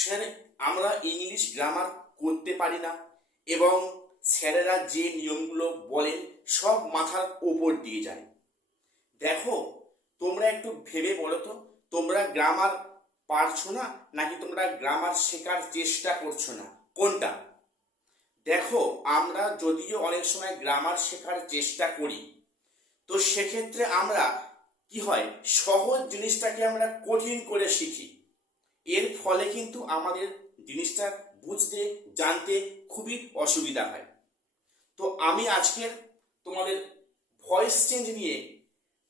Sir আমরা English grammar করতে পারি না, এবং স্যারেরা যে নিয়মগুলো বলেন সব মাথার ওপর দিয়ে যায়। দেখো, তোমরা একটু ভেবে বলো তো, তোমরা গ্রামার পারছো না নাকি তোমরা গ্রামার শেখার চেষ্টা করছো না, কোনটা? দেখো, আমরা যদিও অনেক সময় গ্রামার শেখার চেষ্টা করি, তো সেক্ষেত্রে আমরা কি হয়, সহজ জিনিসটাকে আমরা কঠিন করে শিখি। এর ফলে কিন্তু আমাদের জিনিসটা বুঝতে জানতে খুবই অসুবিধা হয়। তো আমি আজকের তোমাদের ভয়েস চেঞ্জ নিয়ে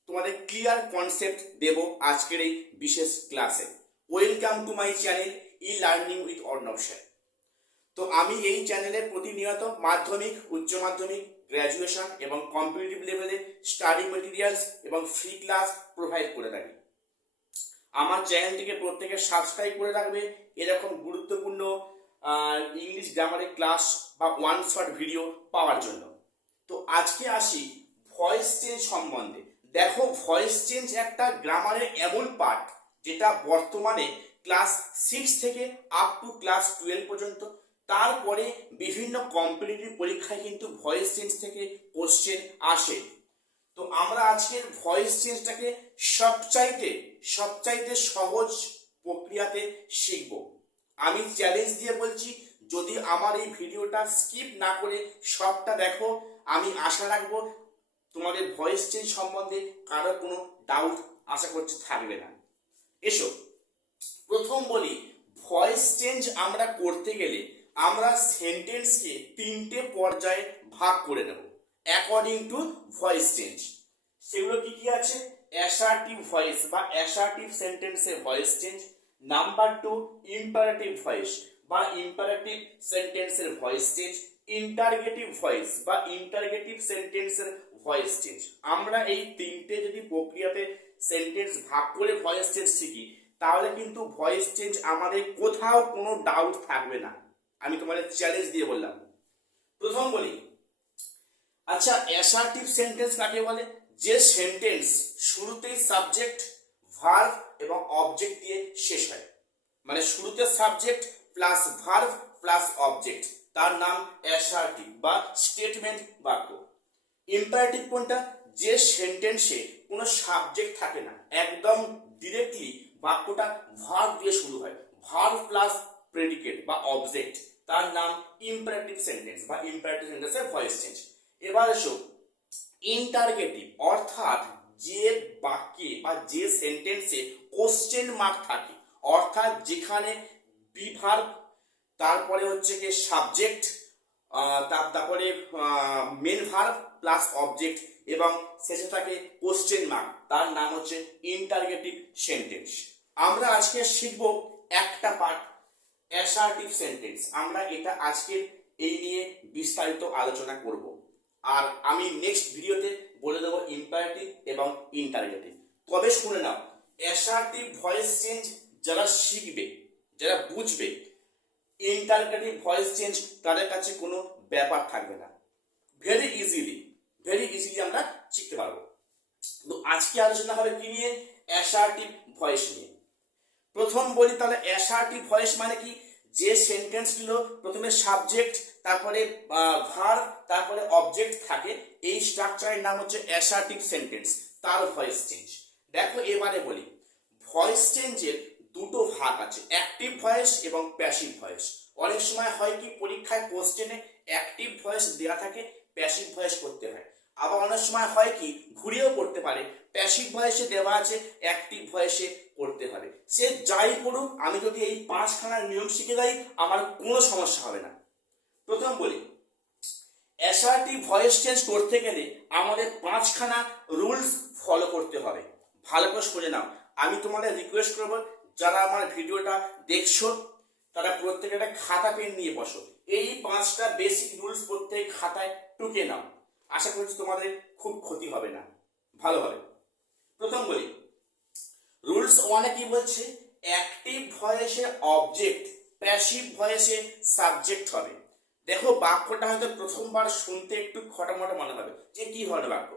তোমাদের ক্লিয়ার কনসেপ্ট দেব আজকের এই বিশেষ ক্লাসে। Welcome to my channel e learning with Arnab sir. তো আমি এই চ্যানেলে প্রতিনিয়ত মাধ্যমিক, উচ্চ মাধ্যমিক, গ্র্যাজুয়েশন এবং কম্পিটিটিভ লেভেলে স্টাডি মেটেরিয়ালস এবং ফ্রি ক্লাস প্রোভাইড করে থাকি। আমার চ্যানেলটিকে প্রত্যেকে সাবস্ক্রাইব করে রাখবে এরকম গুরুত্বপূর্ণ ইংলিশ গ্রামারের ক্লাস বা ওয়ান শট ভিডিও পাওয়ার জন্য। তো আজকে আসি ভয়েস চেঞ্জ সম্বন্ধে। দেখো, ভয়েস চেঞ্জ একটা গ্রামারের এমন পার্ট যেটা বর্তমানে ক্লাস 6 থেকে আপ টু ক্লাস 12 পর্যন্ত, তারপরে বিভিন্ন কম্পিটিটিভ পরীক্ষায় কিন্তু ভয়েস চেঞ্জ থেকে কোশ্চেন আসে। তো আমরা আজকের ভয়েস চেঞ্জটাকে সবচাইতে সহজ প্রক্রিয়াতে শিখব। আমি চ্যালেঞ্জ দিয়ে বলছি, যদি আমার এই ভিডিওটা স্কিপ না করে সবটা দেখো, আমি আশা রাখবো তোমাদের ভয়েস চেঞ্জ সম্বন্ধে কারো কোনো ডাউট আশা করছি থাকবে না। এসো প্রথম বলি, ভয়েস চেঞ্জ আমরা করতে গেলে আমরা সেন্টেন্সকে 3টে পর্যায়ে ভাগ করে নেব অ্যাকর্ডিং টু ভয়েস চেঞ্জ। সেগুলো কি কি আছে? অ্যাসার্টিভ ভয়েস বা অ্যাসার্টিভ সেন্টেন্সের voice change. Number 2, imperative voice বা ইম্পারেটিভ সেন্টেন্সের ভয়েস চেঞ্জ। ইন্টারগেটিভ ভয়েস বা ইন্টারগেটিভ সেন্টেন্সের ভয়েস চেঞ্জ। আমরা এই 3টে যদি প্রক্রিয়াতে সেন্টেন্স ভাগ করে ভয়েস চেঞ্জ শিখি, তাহলে কিন্তু ভয়েস চেঞ্জ আমাদের কোথাও কোনো ডাউট থাকবে না। আমি তোমাদের চ্যালেঞ্জ দিয়ে বললাম। প্রথম বলি, আচ্ছা, অ্যাসার্টিভ সেন্টেন্স কাকে বলে? যে সেন্টেন্স শুরুতেই সাবজেক্ট, ভার্ব এবং অবজেক্ট দিয়ে শেষ হয়, মানে শুরুতে subject plus verb plus object, তার নাম অ্যাসার্টিভ বা স্টেটমেন্ট বাক্য। ইম্পারেটিভ কোনটা? যে সেন্টেন্সে কোনো সাবজেক্ট থাকে না, একদম ডিরেক্টলি বাক্যটা ভার্ব দিয়ে শুরু হয়, ভার্ব প্লাস প্রেডিকেট বা অবজেক্ট, তার নাম ইম্পারেটিভ সেন্টেন্স বা ইম্পারেটিভ সেন্টেন্সের ভয়েস চেঞ্জ। এবার এসো ইন্টারগেটিভ, অর্থাৎ যে বাক্যে বা যে সেন্টেন্সে কোশ্চেন মার্ক থাকে, অর্থাৎ যেখানে বিভার্ব, তারপরে হচ্ছে কি সাবজেক্ট, তারপরে মেন ভার্ব প্লাস অবজেক্ট এবং শেষে থাকে কোশ্চেন মার্ক, তার নাম হচ্ছে ইন্টারগেটিভ সেন্টেন্স। আমরা আজকে শিখব একটা পার্ট, অ্যাসার্টিভ সেন্টেন্স। আমরা এটা আজকের এই নিয়ে বিস্তারিত আলোচনা করব, আর আমি নেক্সট ভিডিওতে বলে দেবো ইম্পারেটিভ এবং ইন্টারগেটিভ। তবে শুনে নাও, অ্যাসার্টিভ ভয়েস চেঞ্জ যারা শিখবে, যারা বুঝবে, ইন্টারগেটিভ ভয়েস চেঞ্জ তাদের কাছে কোনো ব্যাপার থাকবে না, ভেরি ইজিলি আমরা শিখতে পারবো। তো আজকে আলোচনা হবে কি নিয়ে? অ্যাসার্টিভ ভয়েস নিয়ে। প্রথম বলি তাহলে, অ্যাসার্টিভ ভয়েস মানে কি? যে সেন্টেন্সগুলো প্রথমে সাবজেক্ট, তারপরে ভার্ব, তারপরে অবজেক্ট থাকে, এই স্ট্রাকচারের নাম হচ্ছে অ্যাসার্টিভ সেন্টেন্স, তার ভয়েস চেঞ্জ। দেখো এবারে বলি, ভয়েস চেঞ্জের দুটো ভাগ আছে, অ্যাক্টিভ ভয়েস এবং প্যাসিভ ভয়েস। অনেক সময় হয় কি, পরীক্ষায় কোশ্চেনে অ্যাক্টিভ ভয়েস দেওয়া থাকে, প্যাসিভ ভয়েস করতে হয়। আবার অনেক সময় হয় কি, ঘুরিয়েও করতে পারে, প্যাসিভ ভয়েসে দেওয়া আছে, অ্যাক্টিভ ভয়েসে করতে হবে। সে যাই করুক, আমি যদি এই 5খানার নিয়ম শিখে যাই, আমার কোনো সমস্যা হবে না। প্রথম বলি, অ্যাসার্টিভ ভয়েস চেঞ্জ করতে গেলে আমাদের 5খানা রুলস ফলো করতে হবে। ভালো করে শুনে নাও। আমি তোমাদের রিকোয়েস্ট করবো, যারা আমার ভিডিওটা দেখছো তারা প্রত্যেকে একটা খাতা পেন নিয়ে বসো, এই 5টা বেসিক রুলস প্রত্যেক খাতায় টুকে নাও। আশা করছি তোমাদের খুব ক্ষতি হবে না, ভালো হবে। প্রথম বলি, রুলস 1-এ কি বলছে? অ্যাক্টিভ ভয়েসে অবজেক্ট, প্যাসিভ ভয়েসে সাবজেক্ট হবে। দেখো, বাক্যটা হয়তো প্রথমবার শুনতে একটু খটামটা মনে হবে যে কি ধরনের বাক্য।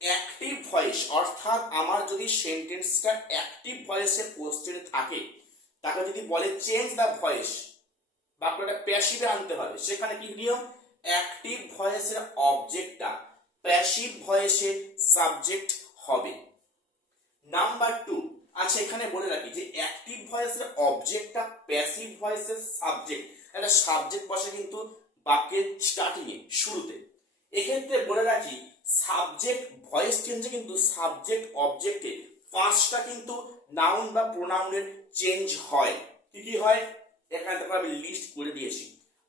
অ্যাক্টিভ ভয়েস অর্থাৎ আমার যদি সেন্টেন্সটা অ্যাক্টিভ ভয়েসে কোশ্চেন থাকে, তাকে যদি বলে চেঞ্জ দ্য ভয়েস, বাক্যটা প্যাসিভে আনতে হবে, সেখানে কি নিয়ম, অ্যাক্টিভ ভয়েসের অবজেক্টটা প্যাসিভ ভয়েসের সাবজেক্ট হবে। নাম্বার 2, আচ্ছা এখানে বলে রাখি যে অ্যাক্টিভ ভয়েসের অবজেক্টটা প্যাসিভ ভয়েসের সাবজেক্ট, একটা সাবজেক্ট বসে কিন্তু বাক্যের স্টার্টিং এ, শুরুতে। এক্ষেত্রে বলে রাখি সাবজেক্ট ভয়েস চেঞ্জে কিন্তু সাবজেক্ট অবজেক্টে 5টা কিন্তু নাউন বা প্রোনাউনের চেঞ্জ হয়। কি কি হয় এখানে দেখো আমি লিস্ট করে দিয়েছি।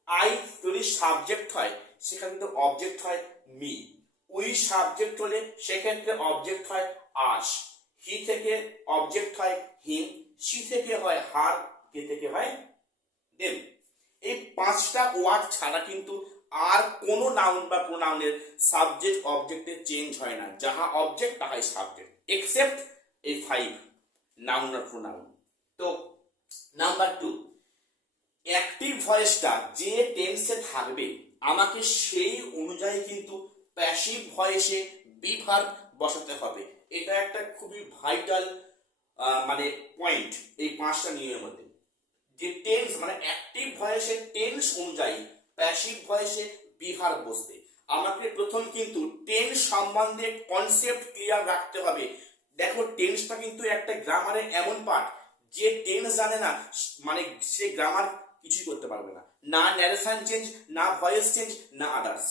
আই যদি সাবজেক্ট হয় সেখানে কিন্তু অবজেক্ট হয় মি, উই সাবজেক্ট হলে সেক্ষেত্রে অবজেক্ট হয় আস, হি থেকে অবজেক্ট হয় হিম, সি থেকে হয় হার, কে থেকে হয় দেম। এই 5টা ওয়ার্ড ছাড়া কিন্তু আর কোনো নাউন বা প্রোনাউনের সাবজেক্ট অবজেক্টে চেঞ্জ হয় না, যাহা অবজেক্ট তাহাই সাবজেক্ট, এক্সেপ্ট এই 5 নাউন আর প্রোনাউন। তো নাম্বার 2, অ্যাক্টিভ ভয়েসটা যে টেন্সে থাকবে আমাকে সেই অনুযায়ী কিন্তু প্যাসিভ ভয়েসে বি ভার্ব বসাতে হবে। এটা একটা খুবই ভাইটাল মানে পয়েন্ট এই 5টা নিয়মের মধ্যে, যে টেন্স মানে অ্যাক্টিভ ভয়েসের টেন্স অনুযায়ী প্যাসিভ ভয়েসে বি ভার্ব বসবে। আমাকে প্রথম কিন্তু টেন্স সম্বন্ধে কনসেপ্ট ক্লিয়ার রাখতে হবে। দেখো টেন্সটা কিন্তু একটা গ্রামারের এমন পার্ট, যে টেন্স জানে না মানে সে গ্রামার কিছুই করতে পারবে না, না ন্যারেশন চেঞ্জ, না ভয়েস চেঞ্জ, না আদার্স।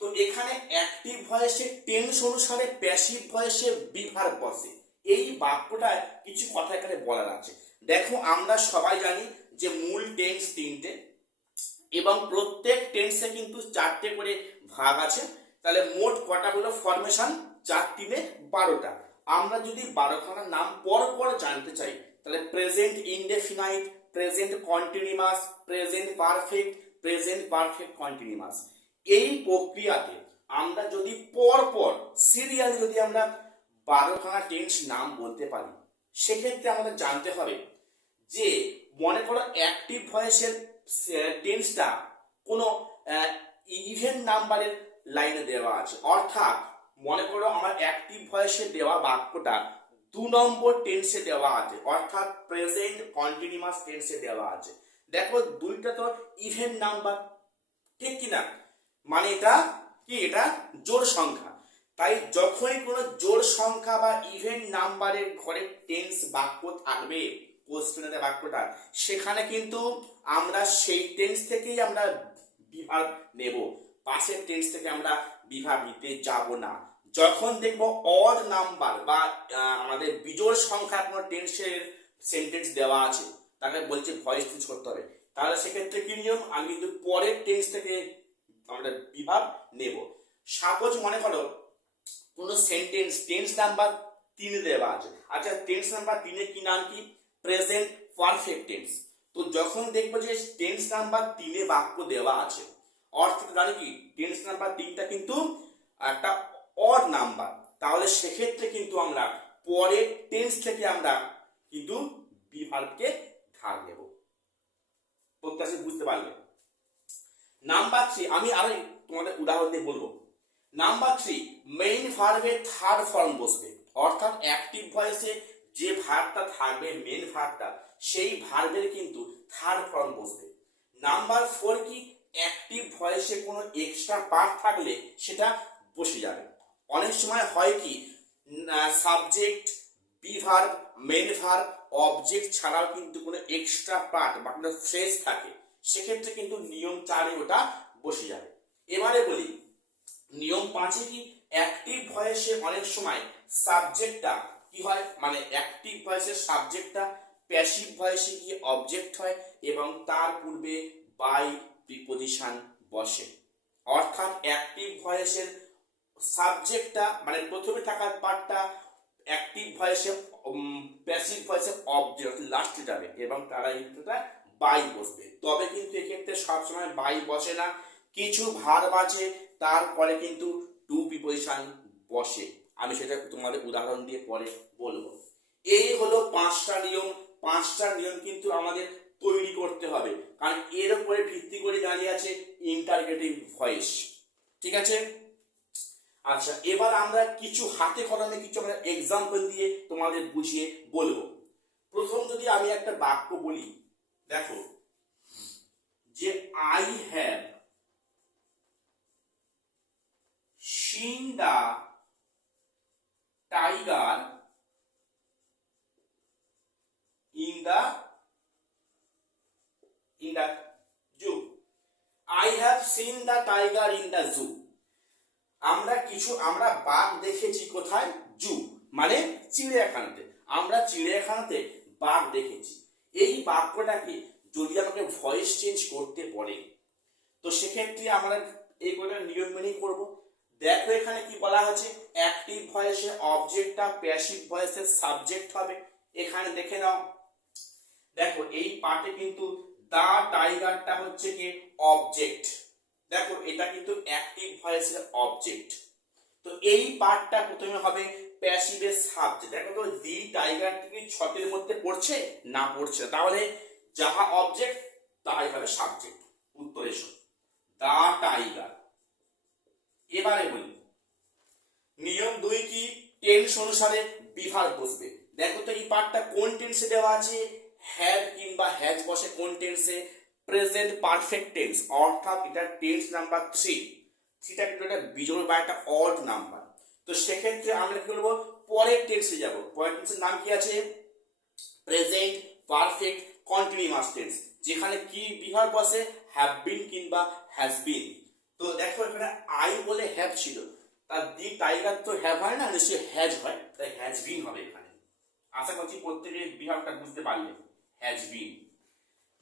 তো এখানে অ্যাক্টিভ ভয়েসে টেন্স অনুসারে প্যাসিভ ভয়েসে বি ভার্ব বসে। এই বাক্যটায় কিছু কথা এখানে বলার আছে। দেখো আমরা সবাই জানি যে মূল টেন্স 3টে এবং প্রত্যেক টেন্সে কিন্তু 4টে করে ভাগ আছে, তাহলে মোট কটা হলো ফরমেশন, 4 3 12টা। আমরা যদি 12খানা নাম পর পর জানতে চাই তাহলে present indefinite, present continuous, present perfect, present perfect continuous, এই প্রক্রিয়াতে আমরা যদি পর পর সিরিয়ালি যদি আমরা 12খানা টেন্স নাম বলতে পারি, সেক্ষেত্রে আমাদের জানতে হবে যে মনে করো অ্যাক্টিভ ভয়েসের টেন্সটা কোনো ইভেন নাম্বারের লাইনে দেওয়া আছে, অর্থাৎ মনে করো আমার অ্যাক্টিভ ভয়েসে দেওয়া বাক্যটা 2 নম্বর টেন্সে দেওয়া আছে, অর্থাৎ প্রেজেন্ট কন্টিনিউয়াস টেন্সে দেওয়া আছে। দেখো দুইটা তো ইভেন নাম্বার, ঠিক কিনা, মানে এটা কি, এটা জোড় সংখ্যা। তাই যখনই কোনো জোড় সংখ্যা বা ইভেন নাম্বারের ঘরে টেন্স বাক্য থাকবে কোশ্চেনের বাক্যটা, সেখানে কিন্তু আমরা সেই টেন্স থেকেই আমরা বিভাগ নেব, পাশের টেন্স থেকে আমরা বিভাগ নিতে যাব না। যখন দেখবো অড নাম্বার বা আমাদের বিজোড় সংখ্যা কোনো টেন্সের সেন্টেন্স দেওয়া আছে, তাকে বলছে ভয়েস চেঞ্জ করতে হবে, তাহলে সেক্ষেত্রে কি নিয়ম, আমি কিন্তু পরের টেন্স থেকে আমরা বিভাগ নেব। সাপোজ মনে করো কোন সেন্টেন্স টেন্স নাম্বার 3 দেওয়া আছে, আচ্ছা টেন্স নাম্বার 3 কি নাম কি, প্রেজেন্ট পারফেক্ট টেন্স। তো যখন দেখবো যে টেন্স নাম্বার 3 বাক্য দেওয়া আছে, অর্থাৎ জানি কি টেন্স নাম্বার 3টা কিন্তু একটা অড নাম্বার, তাহলে সেক্ষেত্রে কিন্তু আমরা পরের টেন্স থেকে আমরা কিন্তু বি ভার্বকে ধার নেব। প্রত্যাশী বুঝতে পারলে। নাম্বার 3, আমি আরো তোমাদের উদাহরণ দিয়ে বলবো। নাম্বার 3, মেইন ভার্বের থার্ড ফর্ম বসবে, অর্থাৎ অ্যাক্টিভ ভয়েসে যে ভার্বটা থাকবে মেইন ভার্বটা, সেই ভার্বের কিন্তু থার্ড ফর্ম বসবে। নাম্বার 4 কি, অ্যাক্টিভ ভয়েসে কোনো এক্সট্রা পার্ট থাকলে সেটা বসে যাবে। অনেক সময় হয় কি subject, be verb, main verb, object ছাড়াও কিন্তু কোনো এক্সট্রা পার্ট বা কোনো ফ্রেজ থাকে, সেক্ষেত্রে কিন্তু নিয়ম 4 ওটা বসে যাবে। এবারে বলি নিয়ম 5 কি, অ্যাক্টিভ ভয়েসে অনেক সময় সাবজেক্টটা কি হয়, মানে অ্যাক্টিভ ভয়েসের সাবজেক্টটা প্যাসিভ ভয়েসে গিয়ে অবজেক্ট হয় এবং তার পূর্বে বাই প্রিপজিশন বসে। অর্থাৎ অ্যাক্টিভ ভয়েসের সাবজেক্টটা মানে প্রথমে থাকা পার্টটা অ্যাক্টিভ ভয়েসে, প্যাসিভ ভয়েসে অবজেক্ট লাস্টে যাবে এবং তারা ইন্টারটা বাই বসবে। তবে কিন্তু এক্ষেত্রে সবসময় বাই বসে না, কিছু ভার্ব আছে তারপরে কিন্তু টু প্রিপজিশন বসে, আমি সেটা তোমাদের উদাহরণ দিয়ে পরে বলবো। এই হলো 5টা নিয়ম। 5টা নিয়ম কিন্তু আমাদের তৈরি করতে হবে, কারণ এর উপরে ভিত্তি করে দাঁড়িয়ে আছে ইন্টারগেটিভ ভয়েস, ঠিক আছে। আচ্ছা এবার আমরা কিছু হাতে কলমে কিছু আমরা এক্সাম্পল দিয়ে তোমাদের বুঝিয়ে বলবো। প্রথম যদি আমি আমি একটা বাক্য বলি, দেখো যে I have seen the tiger in the zoo. I have seen the tiger in the zoo. আমরা বাঘ দেখেছি কোথায়? জু মানে চিড়িয়াখানাতে। আমরা চিড়িয়াখানাতে বাঘ দেখেছি। এই বাক্যটাকে যদি আমাকে ভয়েস চেঞ্জ করতে বলে, তো সেক্ষেত্রে আমরা এই কটা নিয়ম মেনেই করব। দেখো এখানে কি বলা হয়েছে, অ্যাক্টিভ ভয়েসে অবজেক্টটা প্যাসিভ ভয়েসের সাবজেক্ট হবে। এখানে দেখে নাও, দেখো এই পার্টে কিন্তু দা টাইগারটা হচ্ছে কি অবজেক্ট। দেখো এটা কিন্তু অ্যাক্টিভ ভয়েসের অবজেক্ট। তো এই পার্টটা প্রথমে হবে প্যাসিভের সাবজেক্ট। দেখো তো দি টাইগার কি ছকের মধ্যে পড়ছে? না পড়ছে। তাহলে যাহা অবজেক্ট তাই হবে সাবজেক্ট। উত্তর এসো, দা টাইগার। এবারে বলি নিয়ম 2 কি, টেন্স অনুসারে বিভাগ বসবে। দেখো তো এই পার্টটা কোন টেন্সে দেওয়া আছে? হ্যাভ কিংবা হ্যাজ বসে কোন টেন্সে? প্রেজেন্ট পারফেক্ট টেন্স, অর্থাৎ এটা টেন্স নাম্বার 3। সেটা কিন্তু একটা বিজোড় বা একটা অড নাম্বার। তো সেক্ষেত্রে আমরা কি করবো, পরের টেন্সে যাব। পরের টেন্সের নাম কি আছে? প্রেজেন্ট পারফেক্ট কন্টিনিউয়াস টেন্স, যেখানে কি বিভাগ বসে? হ্যাভ বিন কিংবা হ্যাজ বিন। তো দেখো এখানে আই বলে হ্যাভ ছিল, তার দি টাইগার তো হ্যাভ হয় না, নিশ্চয়ই হ্যাজ হয়, তাই হ্যাজ বিন হবে এখানে। আশা করছি প্রত্যেকের বিভাগটা বুঝতে পারলে, হ্যাজ বিন।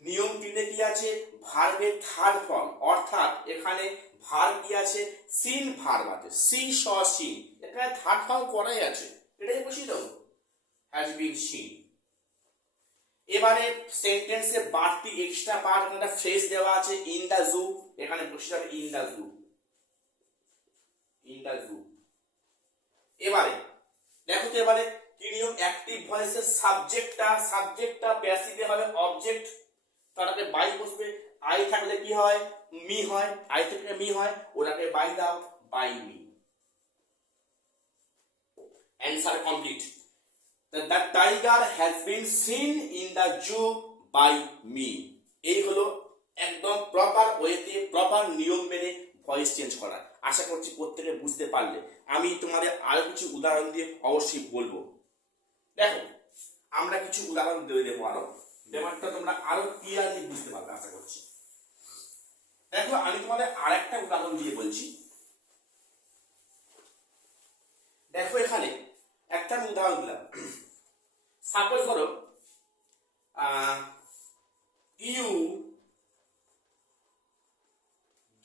নিয়ম 3 কি আছে? ভার্বের থার্ড ফর্ম, অর্থাৎ এখানে ভার্ব কি আছে? সিন ভার্ব আছে, সি স সিন, এখানে থার্ড ফর্ম করাই আছে, এটাই বসিয়ে দাও, হ্যাজ বিন সিন। এবারে সেন্টেন্সে বাড়তি এক্সট্রা পার্ট, একটা ফ্রেজ দেওয়া আছে ইন দা জু, এখানে বসিয়ে দাও in the zoo, in the জু। এবারে দেখো তো এবারে কি নিয়ম, অ্যাক্টিভ ভয়েসের সাবজেক্টটা প্যাসিভে হবে অবজেক্ট, তারপরে বাই বসবে। আই থাকলে কি হয়? মি হয়। আই থাকলে মি হয়, ওটাকে বাই দাও, by me. Answer complete. The tiger has been seen in the zoo by me. এই হলো একদম প্রপার ওয়েতে, প্রপার নিয়ম মেনে ভয়েস চেঞ্জ করা। আশা করছি প্রত্যেকে বুঝতে পারলে। আমি তোমাদের আরো কিছু উদাহরণ দিয়ে অবশ্যই বলবো। দেখো আমরা কিছু উদাহরণ দিয়ে দেবো, আরো ব্যাপারটা তোমরা আরো ক্লিয়ারলি বুঝতে পারবে আশা করছি। দেখো আমি তোমাদের আরেকটা উদাহরণ দিয়ে বলছি। দেখো এখানে একটা আমি উদাহরণ দিলাম। সাপোজ ধরো you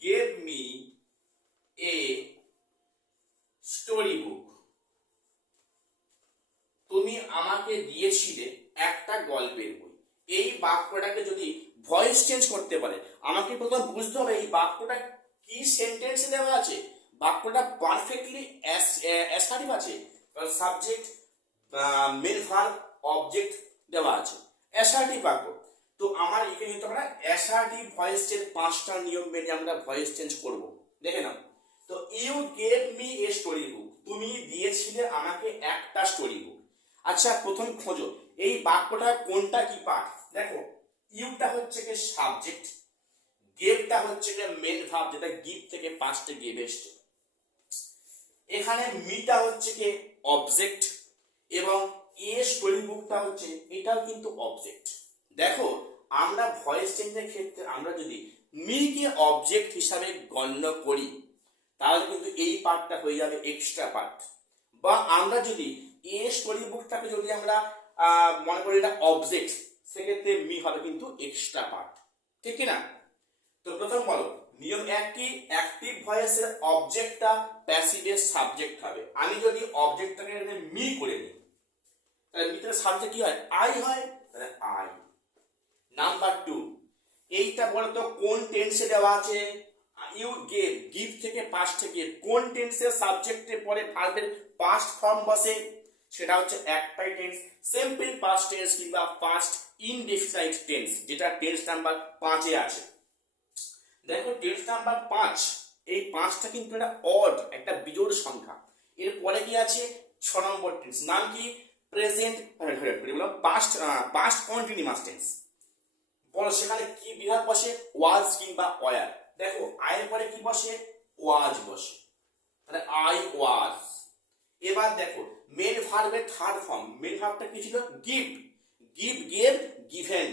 gave me a story book. তুমি আমাকে দিয়েছিলে একটা গল্পের বই। এই বাক্যটাকে যদি ভয়েস চেঞ্জ করতে পারে, আমাকে প্রথম বুঝতে হবে এই বাক্যটা কি সেন্টেন্সে দেওয়া আছে। বাক্যটা পারফেক্টলি অ্যাসার্টিভ আছে, সাবজেক্ট মেন ভার্ব অবজেক্ট দেওয়া আছে, অ্যাসার্টিভ বাক্য। তো আমার এখানে কিন্তু আমরা অ্যাসার্টিভ ভয়েস চেঞ্জ 5টা নিয়ম মেনে আমরা ভয়েস চেঞ্জ করব। দেখে নাও তো, you gave me a story book, তুমি দিয়েছিলে আমাকে একটা স্টোরি বুক। আচ্ছা প্রথম খোঁজো এই বাক্যটা কোনটা কি পার্ট। দেখো ইউটা হচ্ছে কি সাবজেক্ট, গেভটা হচ্ছে কি মেন ভার্ব, যেটা গিভ থেকে পাস্টে গেভ এসছে। এখানে মিটা হচ্ছে কি অবজেক্ট, এবং এ স্টোরি বুকটা হচ্ছে এটাও কিন্তু অবজেক্ট। দেখো আমরা ভয়েস চেঞ্জের ক্ষেত্রে আমরা যদি মি কে অবজেক্ট হিসাবে গণ্য করি, তাহলে কিন্তু এই পার্টটা হয়ে যাবে এক্সট্রা পার্ট। বা আমরা যদি এ স্টোরি বুকটাকে যদি আমরা মনে করি এটা অবজেক্ট, সেক্ষেত্রে মি হবে কিন্তু এক্সট্রা পার্ট, ঠিক কি না? তো প্রথম বলো নিয়ম 1 কি, অ্যাক্টিভ ভয়েসের অবজেক্টটা প্যাসিভের সাবজেক্ট হবে। আমি যদি অবজেক্টটাকে মি করে নিই, তাহলে মিটার সাবজেক্ট কি হয়? আই হয়, তাহলে আই। নাম্বার 2, এইটা বলো তো কোন টেন্সে দেওয়া আছে? ইউ গেভ, গিভ থেকে পাস্ট থেকে কোন টেন্সের সাবজেক্টের পরে ভার্বের পাস্ট ফর্ম বসে? সেটা হচ্ছে একটাই টেন্স, সিম্পল পাস্ট টেন্স কিংবা পাস্ট ইনডেফিনাইট টেন্স, যেটা টেন্স নাম্বার 5 এ আছে। দেখো টেন্স নাম্বার 5, এই 5টা কিন্তু একটা অড, একটা বিজোড় সংখ্যা। এর পরে কি আছে? 6 নম্বর টেন্স, নাম কি? Present past continuous tense. বলো সেখানে কি বিভাগ বসে? ওয়াজ কিংবা ওয়ার। দেখো আয়ের পরে কি বসে? ওয়াজ বসে, তাহলে আই ওয়াজ। এবার দেখো মেন ভার্বের থার্ড ফর্ম, মেন ভার্বটা কি ছিল? Give. Give, gave, given,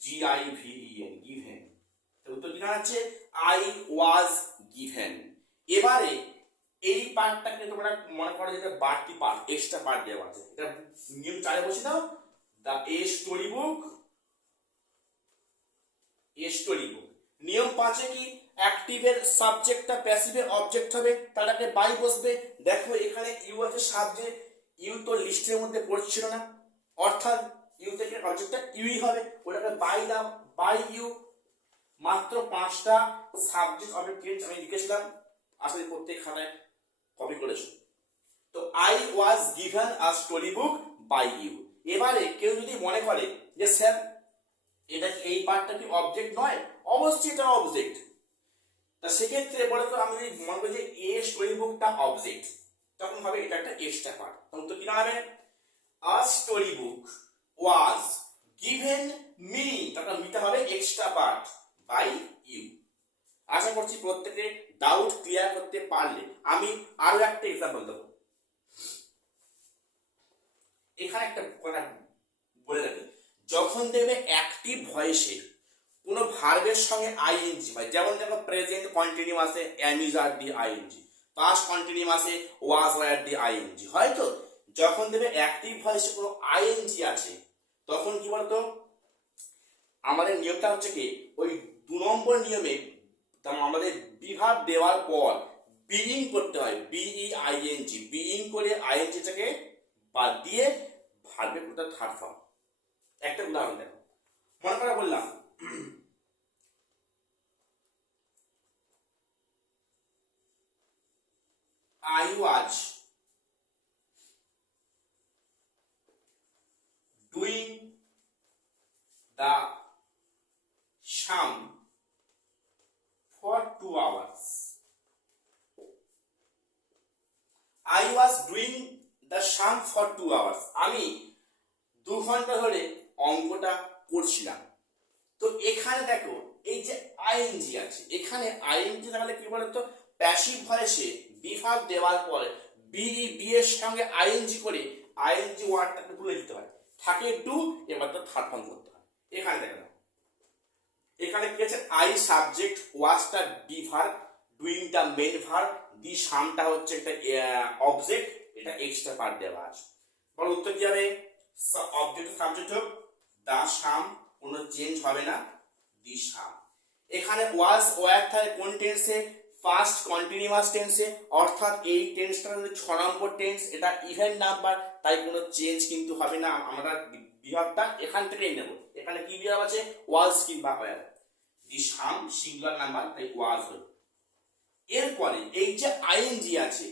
GIVEN, given. উত্তর কি দাঁড়াচ্ছে? I was given. এবারে এই পার্টটাকে তোমরা মনে করো যেটা বাড়তি পার্ট, এক্সট্রা পার্ট দেওয়া আছে, এটা নিয়ম 4 বসে দাও। The A story book, story book. নিয়ম 5 কি? অ্যাক্টিভের সাবজেক্টটা প্যাসিভের অবজেক্ট হবে, তাহলে বাই বসবে। দেখো এখানে ইউ আছে সাবজেক্ট, ইউ তো লিস্টের মধ্যে পড়ছিল না, অর্থাৎ ইউ থেকে অবজেক্টটা ইউই হবে, ওটাকে বাই দাও, বাই ইউ। মাত্র 5টা সাবজেক্ট অবজেক্ট টেন্স আমি লিখেছিলাম, আসলে প্রত্যেক খাতায় কপি করেছো। তো I was given a story book by you. এবারে কেউ যদি মনে করে যে স্যার এটা এই পার্টটা কি অবজেক্ট নয়? অবশ্যই এটা অবজেক্ট। তা সেক্ষেত্রে বলে তো আমি যদি মনে করি যে এ স্টোরি বুকটা অবজেক্ট, তখন হবে এটা একটা এক্সট্রা পার্ট। তখন তো কি দাঁড়াবে? আ story book was given me, তখন মিটা হবে এক্সট্রা পার্ট বাই ইউ। আশা করছি প্রত্যেকে ডাউট ক্লিয়ার করতে পারলে। আমি আরো একটা এক্সাম্পল দেবো। এখানে একটা কথা বলে রাখি, যখন দেখবে অ্যাক্টিভ ভয়েসে কোনো ভার্বের সঙ্গে আইএনজি হয়, যেমন দেখো প্রেজেন্ট কন্টিনিউয়াসে am is are the ING, past কন্টিনিউয়াসে ওয়াজ ওয়ার দি আইএনজি, হয়তো যখন দেখবে অ্যাক্টিভ ভয়েসে কোনো আইএনজি আছে, তখন কি বলতো আমাদের নিয়মটা হচ্ছে কি, ওই 2 নম্বর নিয়মে আমাদের বিভাগ দেওয়ার পর বিইং করতে হয়, BEING, বিইং করে আইএনজিটাকে বাদ দিয়ে ভার্বের কোনটা থার্ড ফর্ম। একটা উদাহরণ দেখো, মনে করে বললাম I was doing the sum for 2 hours. I was doing the sum for 2 hours. আমি 2 ঘন্টা ধরে অঙ্কটা করছিলাম। তো এখানে দেখো এই যে আইএনজি আছে, এখানে আইএনজি তাহলে কি বলতো, প্যাসিভ ভয়েসে বিভাগ দেওয়ার পর বি এর সঙ্গে আইএনজি করে আইএনজি ওয়ার্ডটাকে তুলে দিতে হয়, থাকে ডু, এবার তো থার্ড ফর্ম করতে হয়। এখানে দেখো এখানে কি আছে? আই সাবজেক্ট, ওয়াজটা বিভাগ, ডুইংটা মেন ভার্ব, দি সামটা হচ্ছে একটা অবজেক্ট, এটা এক্সট্রা পার্ট দেওয়া আছে। বল উত্তর কি হবে? অবজেক্ট সাবজেক্ট হোক, দা সাম, কোনো চেঞ্জ হবে না, দি সাম। এখানে ওয়াজ ওয়ার থাকে কোন টেন্সে? ফার্স্ট কন্টিনিউয়াস টেন্সে, অর্থাৎ এই টেন্সটা 6 নম্বর টেন্স, এটা ইভেন নাম্বার, তাই কোনো চেঞ্জ কিন্তু হবে না। আমরা বিভাগটা এখান থেকেই নেব। এখানে কি বিভাগ আছে? ওয়াজ কিংবা ওয়ার। দি সাম সিঙ্গুলার নাম্বার, তাই ওয়াজ হবে। এরপরে এই যে আইএনজি আছে,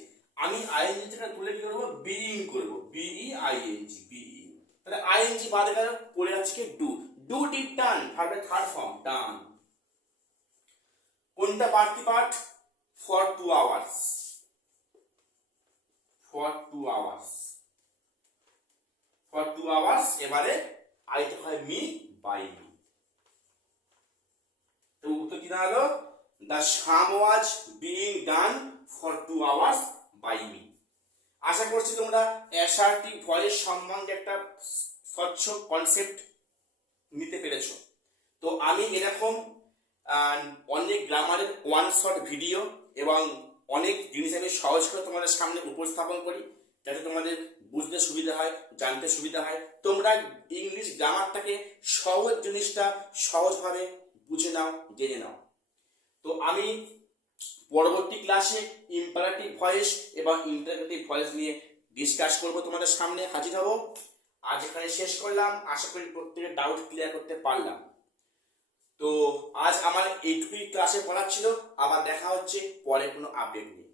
আমি আইএনজি থেকে তুলে কি করবো? বিইং করব, BEING, বিইং। তাহলে আইএনজি বাদ গেল, পড়ে আছে কি? ডু। ডু ডিড ডান, ভার্বের থার্ড ফর্ম ডান। কোনটা বাড়তি part? For 2 hours, for 2 hours, for 2 hours. এবারে আইটা হয় মি, বাই মি। তো উত্তর কি দাঁড়ালো? The sum was being done for 2 hours by me. আশা করছি তোমরা অ্যাসার্টিভ ভয়েস সম্বন্ধে একটা স্বচ্ছ কনসেপ্ট নিতে পেরেছো। তো আমি এরকম অনেক গ্রামারের ওয়ান শট ভিডিও এবং অনেক জিনিস আমি সহজ করে তোমাদের সামনে উপস্থাপন করি, যাতে তোমাদের বুঝতে সুবিধা হয়, জানতে সুবিধা হয়, তোমরা ইংলিশ গ্রামারটাকে সহজ জিনিসটা সহজভাবে বুঝে নাও, জেনে নাও। তো আমি পরবর্তী ক্লাসে ইম্পারেটিভ ভয়েস এবং ইন্টারোগেটিভ ভয়েস নিয়ে ডিসকাস করব, তোমাদের সামনে হাজির হব। আজ এখানে শেষ করলাম, আশা করি প্রত্যেকের ডাউট ক্লিয়ার করতে পারলাম। তো আজ আমার এইটুকুই ক্লাসে পড়া ছিল, আবার দেখা হচ্ছে পরে কোনো আপডেট নিয়ে।